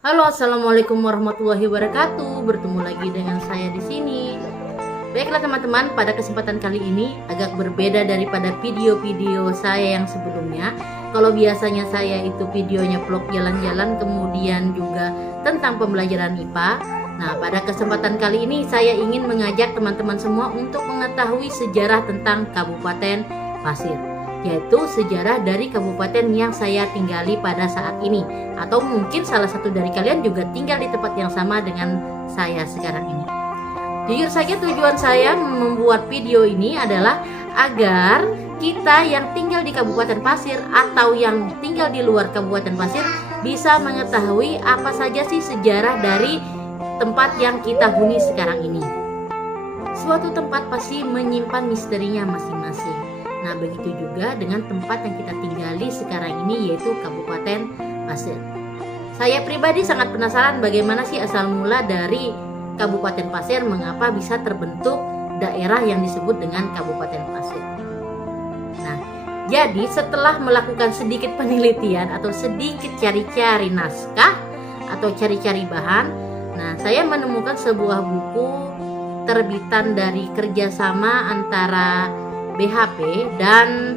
Halo, assalamualaikum warahmatullahi wabarakatuh. Bertemu lagi dengan saya di sini. Baiklah teman-teman, pada kesempatan kali ini agak berbeda daripada video-video saya yang sebelumnya. Kalau biasanya saya itu videonya vlog jalan-jalan, kemudian juga tentang pembelajaran IPA. Nah, pada kesempatan kali ini saya ingin mengajak teman-teman semua untuk mengetahui sejarah tentang Kabupaten Pasir, yaitu sejarah dari kabupaten yang saya tinggali pada saat ini, atau mungkin salah satu dari kalian juga tinggal di tempat yang sama dengan saya sekarang ini. Jujur saja tujuan saya membuat video ini adalah agar kita yang tinggal di Kabupaten Pasir atau yang tinggal di luar Kabupaten Pasir bisa mengetahui apa saja sih sejarah dari tempat yang kita huni sekarang ini. Suatu tempat pasti menyimpan misterinya masing-masing. Nah, begitu juga dengan tempat yang kita tinggali sekarang ini, yaitu Kabupaten Pasir. Saya pribadi sangat penasaran bagaimana sih asal mula dari Kabupaten Pasir, mengapa bisa terbentuk daerah yang disebut dengan Kabupaten Pasir. Nah, jadi setelah melakukan sedikit penelitian atau sedikit cari-cari naskah atau cari-cari bahan, nah saya menemukan sebuah buku terbitan dari kerjasama antara BHP dan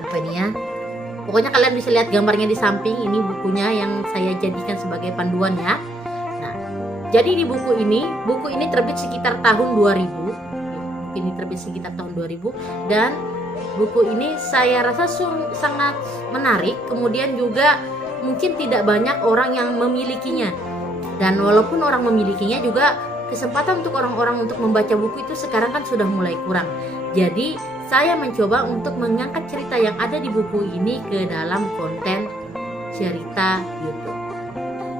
apa ini ya, pokoknya kalian bisa lihat gambarnya di samping. Ini bukunya yang saya jadikan sebagai panduan ya. Nah, jadi di buku ini terbit sekitar tahun 2000. Ini terbit sekitar tahun 2000 dan buku ini saya rasa sangat menarik. Kemudian juga mungkin tidak banyak orang yang memilikinya. Dan walaupun orang memilikinya juga, kesempatan untuk orang-orang untuk membaca buku itu sekarang kan sudah mulai kurang. Jadi saya mencoba untuk mengangkat cerita yang ada di buku ini ke dalam konten cerita YouTube.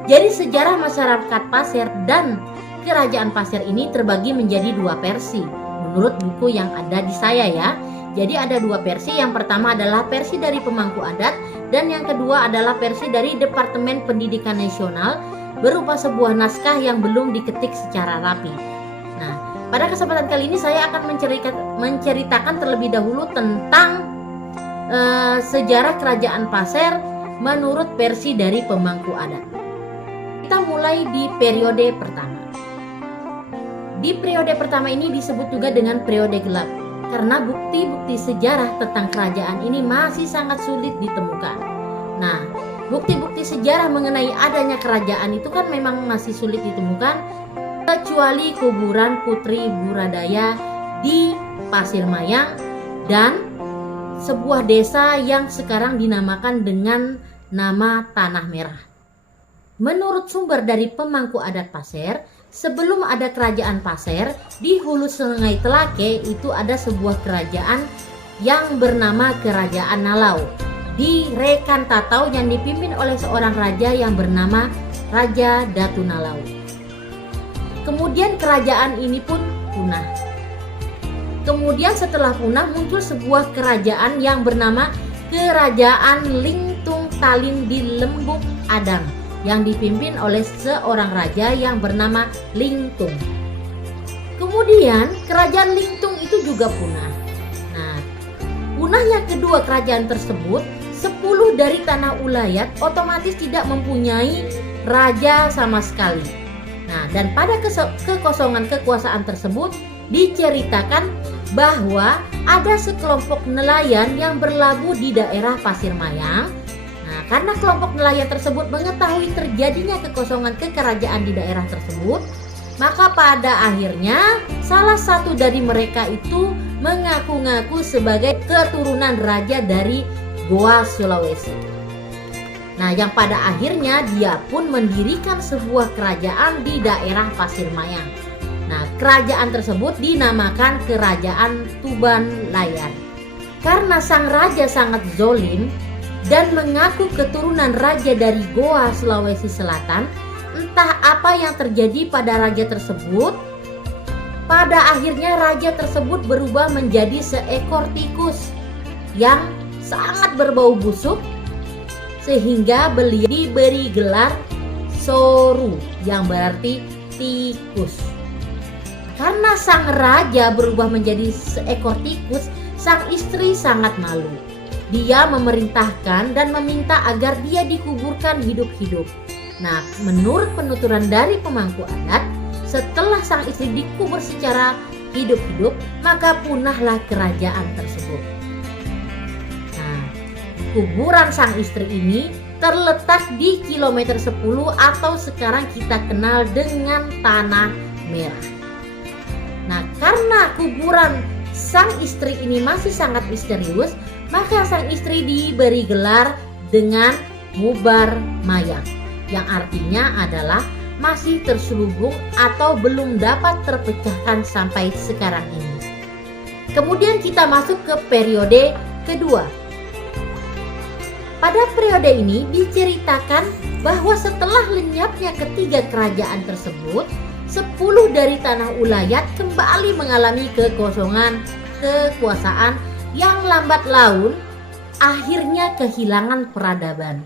Jadi sejarah masyarakat Pasir dan Kerajaan Pasir ini terbagi menjadi dua versi menurut buku yang ada di saya ya. Jadi ada dua versi. Yang pertama adalah versi dari pemangku adat dan yang kedua adalah versi dari Departemen Pendidikan Nasional berupa sebuah naskah yang belum diketik secara rapi. Nah, pada kesempatan kali ini saya akan menceritakan terlebih dahulu tentang sejarah Kerajaan Pasir menurut versi dari pemangku adat. Kita mulai di periode pertama. Di periode pertama ini disebut juga dengan periode gelap, karena bukti-bukti sejarah tentang kerajaan ini masih sangat sulit ditemukan. Nah, bukti-bukti sejarah mengenai adanya kerajaan itu kan memang masih sulit ditemukan, kecuali kuburan Putri Buradaya di Pasir Mayang dan sebuah desa yang sekarang dinamakan dengan nama Tanah Merah. Menurut sumber dari pemangku adat Pasir, sebelum ada kerajaan Pasir, di hulu Sungai Telake itu ada sebuah kerajaan yang bernama Kerajaan Nalau di Rekan Tatau yang dipimpin oleh seorang raja yang bernama Raja Datu Nalau. Kemudian kerajaan ini pun punah. Kemudian setelah punah muncul sebuah kerajaan yang bernama Kerajaan Lingtung Talin di Lembuk Adang yang dipimpin oleh seorang raja yang bernama Lingtung. Kemudian kerajaan Lingtung itu juga punah. Nah, punahnya kedua kerajaan tersebut, 10 dari tanah ulayat otomatis tidak mempunyai raja sama sekali. Nah, dan pada kekosongan kekuasaan tersebut diceritakan bahwa ada sekelompok nelayan yang berlabuh di daerah Pasir Mayang. Nah, karena kelompok nelayan tersebut mengetahui terjadinya kekosongan kekerajaan di daerah tersebut, maka pada akhirnya salah satu dari mereka itu mengaku-ngaku sebagai keturunan raja dari Goa Sulawesi. Nah, yang pada akhirnya dia pun mendirikan sebuah kerajaan di daerah Pasir Mayang. Nah, kerajaan tersebut dinamakan Kerajaan Tuban Layar. Karena sang raja sangat zolim dan mengaku keturunan raja dari Goa Sulawesi Selatan, entah apa yang terjadi pada raja tersebut. Pada akhirnya raja tersebut berubah menjadi seekor tikus yang sangat berbau busuk, sehingga beliau diberi gelar Soru yang berarti tikus. Karena sang raja berubah menjadi seekor tikus, sang istri sangat malu. Dia memerintahkan dan meminta agar dia dikuburkan hidup-hidup. Nah, menurut penuturan dari pemangku adat, setelah sang istri dikubur secara hidup-hidup, maka punahlah kerajaan tersebut. Nah, kuburan sang istri ini terletak di kilometer 10 atau sekarang kita kenal dengan Tanah Merah. Nah, karena kuburan sang istri ini masih sangat misterius, maka sang istri diberi gelar dengan Mubar Mayang, yang artinya adalah masih terselubung atau belum dapat terpecahkan sampai sekarang ini. Kemudian kita masuk ke periode kedua. Pada periode ini diceritakan bahwa setelah lenyapnya ketiga kerajaan tersebut, 10 dari tanah ulayat kembali mengalami kekosongan kekuasaan yang lambat laun akhirnya kehilangan peradaban.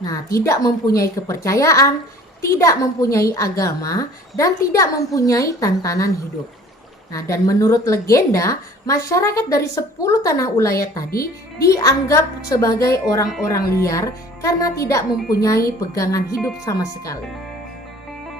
Nah, tidak mempunyai kepercayaan, tidak mempunyai agama, dan tidak mempunyai tantangan hidup. Nah, dan menurut legenda, masyarakat dari 10 tanah ulayat tadi dianggap sebagai orang-orang liar karena tidak mempunyai pegangan hidup sama sekali.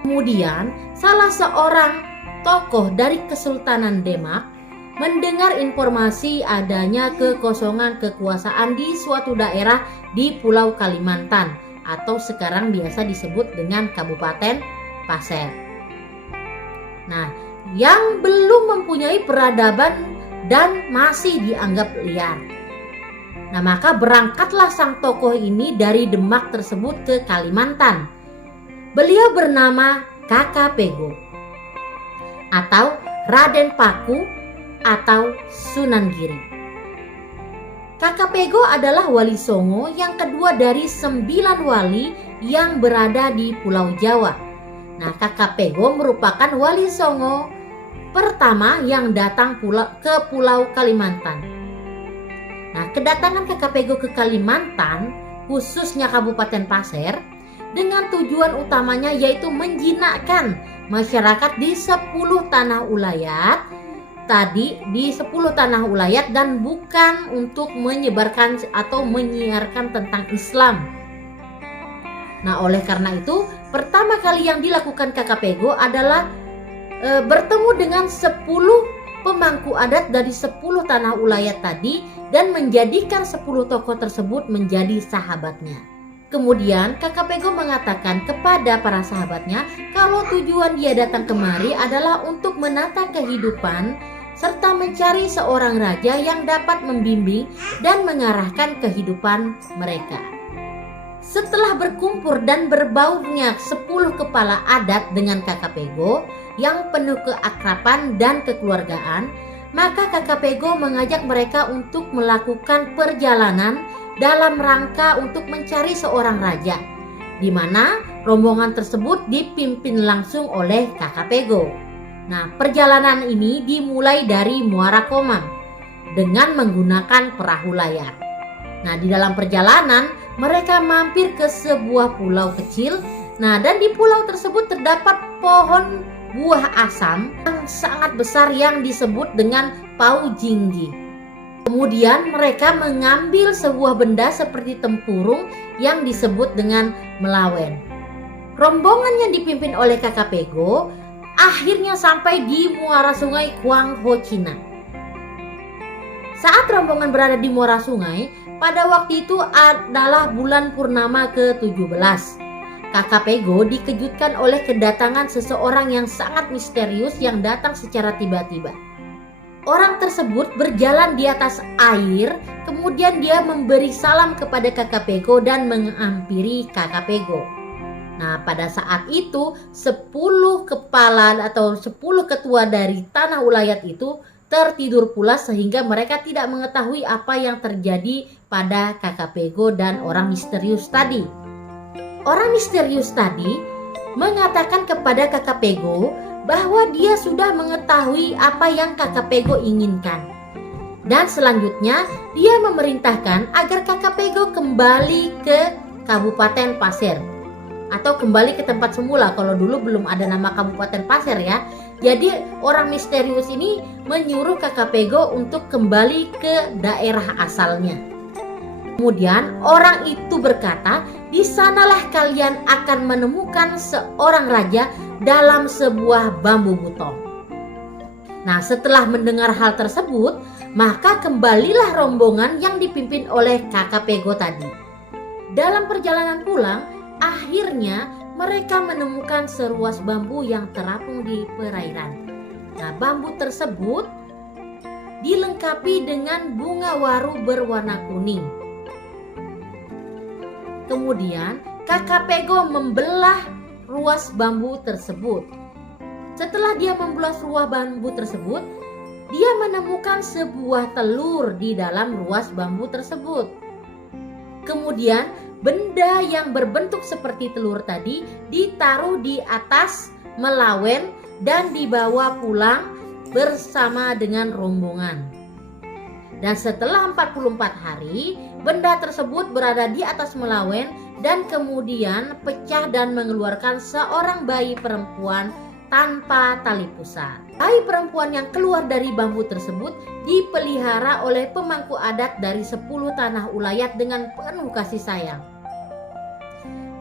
Kemudian, salah seorang tokoh dari Kesultanan Demak mendengar informasi adanya kekosongan kekuasaan di suatu daerah di Pulau Kalimantan atau sekarang biasa disebut dengan Kabupaten Pasir. Nah, yang belum mempunyai peradaban dan masih dianggap liar. Nah, maka berangkatlah sang tokoh ini dari Demak tersebut ke Kalimantan. Beliau bernama Kakak Pego atau Raden Paku atau Sunan Giri. Kakak Pego adalah wali Songo yang kedua dari 9 wali yang berada di Pulau Jawa. Nah, Kakak Pego merupakan wali Songo pertama yang datang ke Pulau Kalimantan. Nah, kedatangan Kakak Pego ke Kalimantan, khususnya Kabupaten Pasir, dengan tujuan utamanya yaitu menjinakkan masyarakat di 10 tanah ulayat dan bukan untuk menyebarkan atau menyiarkan tentang Islam. Nah, oleh karena itu pertama kali yang dilakukan Kakak Pego adalah bertemu dengan 10 pemangku adat dari 10 tanah ulayat tadi dan menjadikan 10 tokoh tersebut menjadi sahabatnya. Kemudian Kakak Pego mengatakan kepada para sahabatnya kalau tujuan dia datang kemari adalah untuk menata kehidupan serta mencari seorang raja yang dapat membimbing dan mengarahkan kehidupan mereka. Setelah berkumpul dan berbaurnya 10 kepala adat dengan Kakak Pego yang penuh keakraban dan kekeluargaan, maka Kakak Pego mengajak mereka untuk melakukan perjalanan dalam rangka untuk mencari seorang raja, di mana rombongan tersebut dipimpin langsung oleh Kakak Pego. Nah, perjalanan ini dimulai dari Muara Komang dengan menggunakan perahu layar. Nah, di dalam perjalanan mereka mampir ke sebuah pulau kecil. Nah, dan di pulau tersebut terdapat pohon buah asam yang sangat besar yang disebut dengan Pau Jinggi. Kemudian mereka mengambil sebuah benda seperti tempurung yang disebut dengan melawen. Rombongan yang dipimpin oleh Kakak Pego akhirnya sampai di muara sungai Kuang Ho Cina. Saat rombongan berada di muara sungai, pada waktu itu adalah bulan purnama ke-17. Kakak Pego dikejutkan oleh kedatangan seseorang yang sangat misterius yang datang secara tiba-tiba. Orang tersebut berjalan di atas air, kemudian dia memberi salam kepada Kakak Pego dan menghampiri Kakak Pego. Nah, pada saat itu 10 kepala atau 10 ketua dari tanah ulayat itu tertidur pula sehingga mereka tidak mengetahui apa yang terjadi pada Kakak Pego dan orang misterius tadi. Orang misterius tadi mengatakan kepada Kakak Pego bahwa dia sudah mengetahui apa yang Kakak Pego inginkan. Dan selanjutnya dia memerintahkan agar Kakak Pego kembali ke Kabupaten Pasir atau kembali ke tempat semula. Kalau dulu belum ada nama Kabupaten Pasir ya. Jadi orang misterius ini menyuruh Kakak Pego untuk kembali ke daerah asalnya. Kemudian orang itu berkata, "Di sanalah kalian akan menemukan seorang raja dalam sebuah bambu butong." Nah, setelah mendengar hal tersebut, maka kembalilah rombongan yang dipimpin oleh kakak Pego tadi. Dalam perjalanan pulang, akhirnya mereka menemukan seruas bambu yang terapung di perairan. Nah, bambu tersebut dilengkapi dengan bunga waru berwarna kuning. Kemudian kakak Pego membelah ruas bambu tersebut. Setelah dia membelah ruas bambu tersebut, dia menemukan sebuah telur di dalam ruas bambu tersebut. Kemudian benda yang berbentuk seperti telur tadi ditaruh di atas melawen dan dibawa pulang bersama dengan rombongan. Dan setelah 44 hari, benda tersebut berada di atas melawen dan kemudian pecah dan mengeluarkan seorang bayi perempuan tanpa tali pusat. Bayi perempuan yang keluar dari bambu tersebut dipelihara oleh pemangku adat dari 10 tanah ulayat dengan penuh kasih sayang.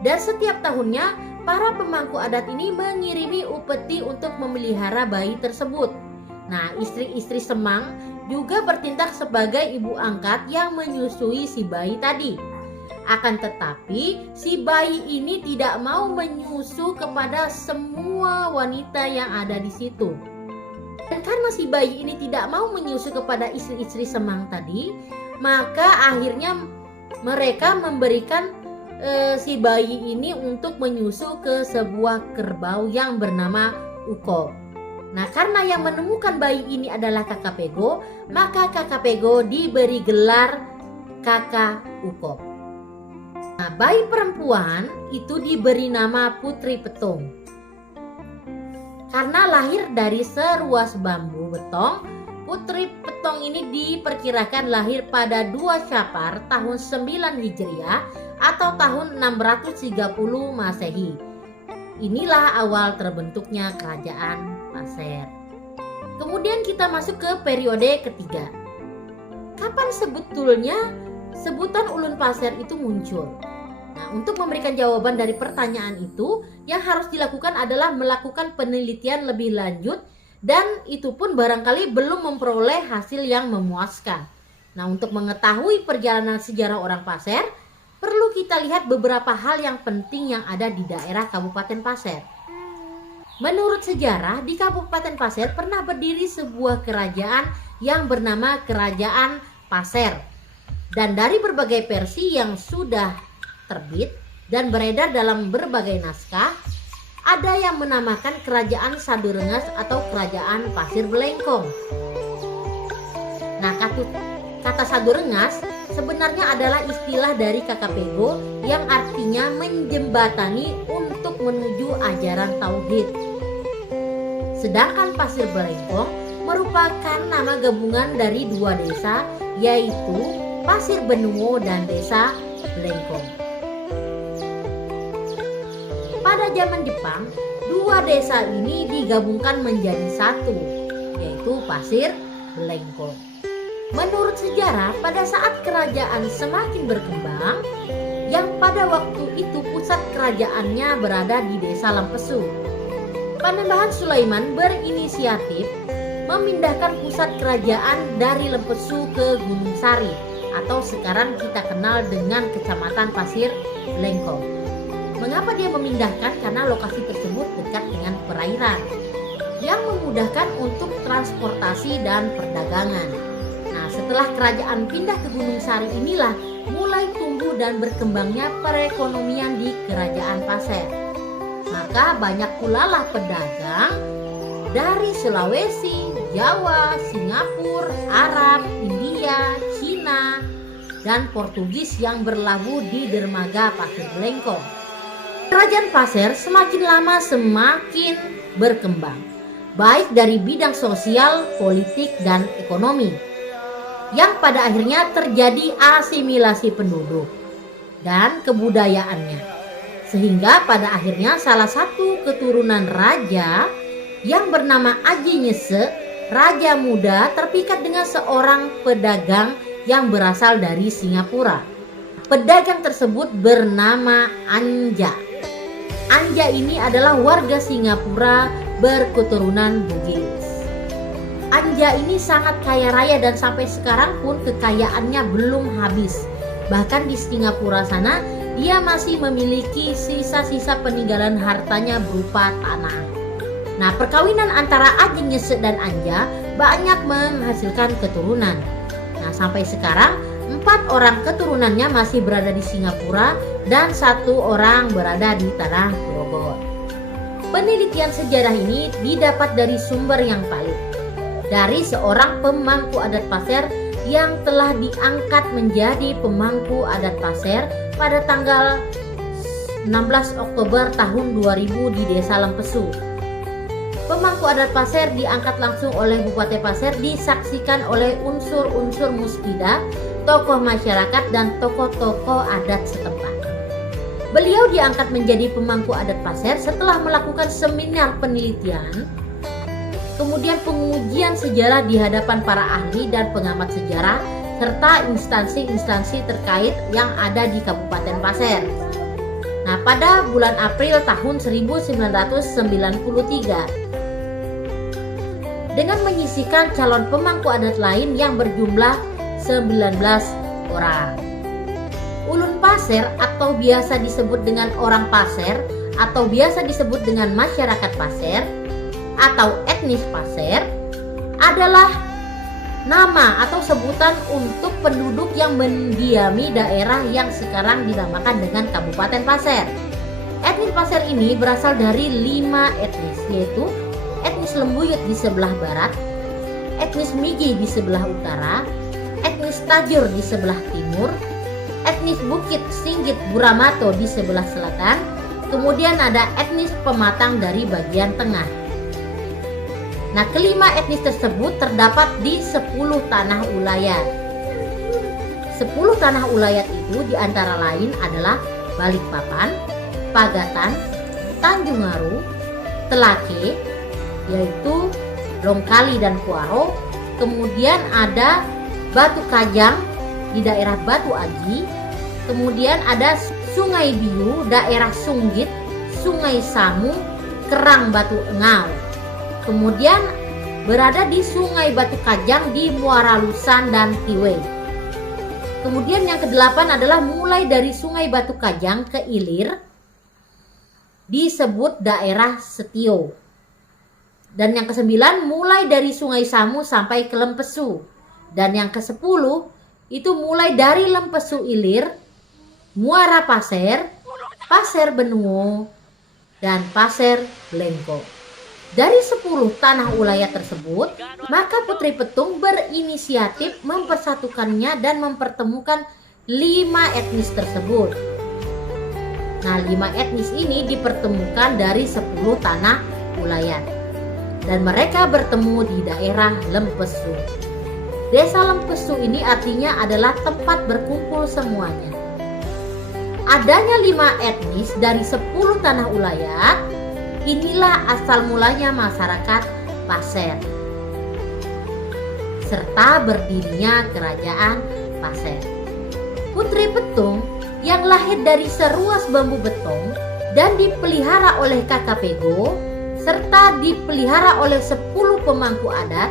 Dan setiap tahunnya, para pemangku adat ini mengirimi upeti untuk memelihara bayi tersebut. Nah, istri-istri Semang juga bertindak sebagai ibu angkat yang menyusui si bayi tadi. Akan tetapi, si bayi ini tidak mau menyusu kepada semua wanita yang ada di situ. Dan karena si bayi ini tidak mau menyusu kepada istri-istri Semang tadi, maka akhirnya mereka memberikan si bayi ini untuk menyusu ke sebuah kerbau yang bernama Ukop. Nah, karena yang menemukan bayi ini adalah kakak Pego, maka kakak Pego diberi gelar kakak Ukop. Nah, bayi perempuan itu diberi nama Putri Petong. Karena lahir dari seruas bambu betong, Putri Petong ini diperkirakan lahir pada 2 Syafar tahun 9 Hijriah atau tahun 630 Masehi. Inilah awal terbentuknya kerajaan Pasir. Kemudian kita masuk ke periode ketiga. Kapan sebetulnya sebutan Ulun Pasir itu muncul? Nah, untuk memberikan jawaban dari pertanyaan itu, yang harus dilakukan adalah melakukan penelitian lebih lanjut, dan itu pun barangkali belum memperoleh hasil yang memuaskan. Nah, untuk mengetahui perjalanan sejarah orang Pasir, perlu kita lihat beberapa hal yang penting yang ada di daerah Kabupaten Pasir. Menurut sejarah, di Kabupaten Pasir pernah berdiri sebuah kerajaan yang bernama Kerajaan Pasir. Dan dari berbagai versi yang sudah terbit dan beredar dalam berbagai naskah, ada yang menamakan Kerajaan Sadurengas atau Kerajaan Pasir Belengkong. Nah, kata Sadurengas sebenarnya adalah istilah dari kakak Pego yang artinya menjembatani untuk menuju ajaran tauhid. Sedangkan Pasir Belengkong merupakan nama gabungan dari 2 desa, yaitu Pasir Benuo dan Desa Belengkong. Pada zaman Jepang, 2 desa ini digabungkan menjadi satu, yaitu Pasir Belengkong. Menurut sejarah, pada saat kerajaan semakin berkembang, yang pada waktu itu pusat kerajaannya berada di Desa Lempesu, Panembahan Sulaiman berinisiatif memindahkan pusat kerajaan dari Lempesu ke Gunung Sari, atau sekarang kita kenal dengan Kecamatan Pasir Belengkong. Mengapa dia memindahkan? Karena lokasi tersebut dekat dengan perairan yang memudahkan untuk transportasi dan perdagangan. Nah, setelah kerajaan pindah ke Gunung Sari, inilah mulai tumbuh dan berkembangnya perekonomian di Kerajaan Pasir. Maka banyak pula lah pedagang dari Sulawesi, Jawa, Singapura, Arab, India, Cina, dan Portugis yang berlabuh di dermaga Pasir Belengkong. Kerajaan Pasir semakin lama semakin berkembang, baik dari bidang sosial, politik, dan ekonomi, yang pada akhirnya terjadi asimilasi penduduk dan kebudayaannya. Sehingga pada akhirnya salah satu keturunan raja yang bernama Aji Nyese, raja muda, terpikat dengan seorang pedagang yang berasal dari Singapura. Pedagang tersebut bernama Anja. Anja ini adalah warga Singapura berketurunan Bugis. Anja ini sangat kaya raya dan sampai sekarang pun kekayaannya belum habis. Bahkan di Singapura sana dia masih memiliki sisa-sisa peninggalan hartanya berupa tanah. Nah, perkawinan antara Aji Nyesek dan Anja banyak menghasilkan keturunan. Nah, sampai sekarang 4 orang keturunannya masih berada di Singapura dan 1 orang berada di tanah Grogol. Penelitian sejarah ini didapat dari sumber yang valid, dari seorang pemangku adat Pasir yang telah diangkat menjadi pemangku adat Pasir pada tanggal 16 Oktober tahun 2000 di Desa Lempesu. Pemangku adat Pasir diangkat langsung oleh Bupati Pasir, disaksikan oleh unsur-unsur muskida, tokoh masyarakat dan tokoh-tokoh adat setempat. Beliau diangkat menjadi pemangku adat Pasir setelah melakukan seminar penelitian, kemudian pengujian sejarah di hadapan para ahli dan pengamat sejarah serta instansi-instansi terkait yang ada di Kabupaten Pasir. Nah, pada bulan April tahun 1993 dengan menyisihkan calon pemangku adat lain yang berjumlah 19 orang. Ulun Pasir atau biasa disebut dengan orang Pasir atau biasa disebut dengan masyarakat Pasir atau etnis Pasir adalah nama atau sebutan untuk penduduk yang mendiami daerah yang sekarang dinamakan dengan Kabupaten Pasir. Etnis Pasir ini berasal dari 5 etnis, yaitu etnis Lembuyut di sebelah barat, etnis Migi di sebelah utara, etnis Tajur di sebelah timur, etnis Bukit Singgit Buramato di sebelah selatan, kemudian ada etnis Pematang dari bagian tengah. Nah, kelima etnis tersebut terdapat di 10 tanah ulayat. 10 tanah ulayat itu diantara lain adalah Balikpapan, Pagatan, Tanjung Aru, Telake, yaitu Longkali dan Kuaro, kemudian ada Batu Kajang di daerah Batu Aji, kemudian ada Sungai Biu daerah Sunggit, Sungai Samu, Kerang Batu Engau, kemudian berada di Sungai Batu Kajang di Muara Lusan dan Tiwei. Kemudian yang ke-8 adalah mulai dari Sungai Batu Kajang ke Ilir disebut daerah Setio. Dan yang ke-9 mulai dari Sungai Samu sampai ke Lempesu. Dan yang ke-10 itu mulai dari Lempesu Ilir, Muara Pasir, Pasir Benua, dan Pasir Blengko. Dari 10 tanah ulayat tersebut, maka Putri Petung berinisiatif mempersatukannya dan mempertemukan 5 etnis tersebut. Nah, 5 etnis ini dipertemukan dari 10 tanah ulayat. Dan mereka bertemu di daerah Lempesu. Desa Lempesu ini artinya adalah tempat berkumpul semuanya. Adanya 5 etnis dari 10 tanah ulayat, inilah asal mulanya masyarakat Pasir, serta berdirinya kerajaan Pasir. Putri Petung yang lahir dari seruas bambu betong dan dipelihara oleh kakak Pego, serta dipelihara oleh 10 pemangku adat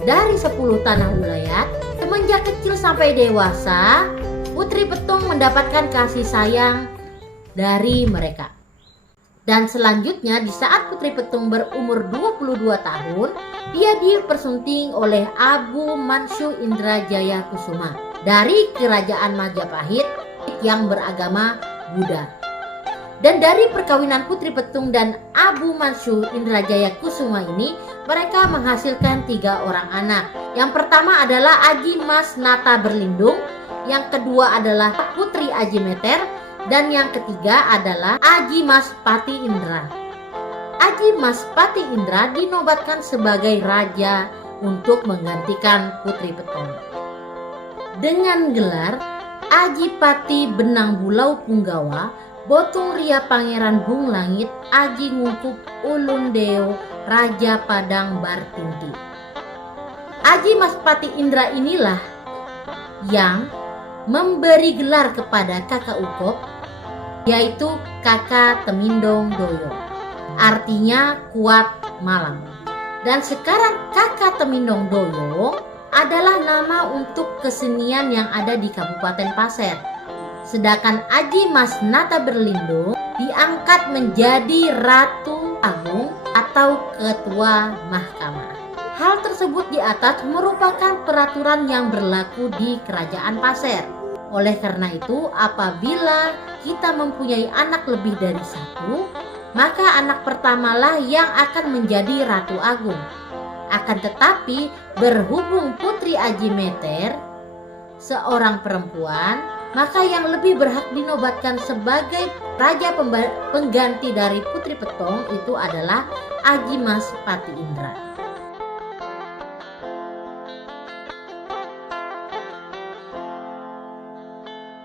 dari 10 tanah ulayat. Semenjak kecil sampai dewasa, Putri Petung mendapatkan kasih sayang dari mereka. Dan selanjutnya di saat Putri Petung berumur 22 tahun, dia dipersunting oleh Abu Mansur Indrajaya Kusuma dari kerajaan Majapahit yang beragama Buddha. Dan dari perkawinan Putri Petung dan Abu Mansur Indrajaya Kusuma ini, mereka menghasilkan 3 orang anak. Yang pertama adalah Aji Mas Nata Berlindung, yang kedua adalah Putri Aji Meter, dan yang ketiga adalah Aji Mas Pati Indra. Aji Mas Pati Indra dinobatkan sebagai raja untuk menggantikan Putri Petung dengan gelar Aji Pati Benang Bulau Punggawa Botung Ria Pangeran Bung Langit Aji Ngungkup Ulun Deo Raja Padang Bartinti. Aji Mas Pati Indra inilah yang memberi gelar kepada kakak Ukop, yaitu Kakak Temindong Doyo. Artinya kuat malam. Dan sekarang Kakak Temindong Doyo adalah nama untuk kesenian yang ada di Kabupaten Pasir. Sedangkan Aji Mas Nata Berlindo diangkat menjadi Ratu Agung atau Ketua Mahkamah. Hal tersebut di atas merupakan peraturan yang berlaku di Kerajaan Pasir. Oleh karena itu, apabila kita mempunyai anak lebih dari satu, maka anak pertamalah yang akan menjadi Ratu Agung. Akan tetapi, berhubung Putri Aji Meter seorang perempuan, maka yang lebih berhak dinobatkan sebagai raja pengganti dari Putri Petong itu adalah Aji Mas Pati Indra.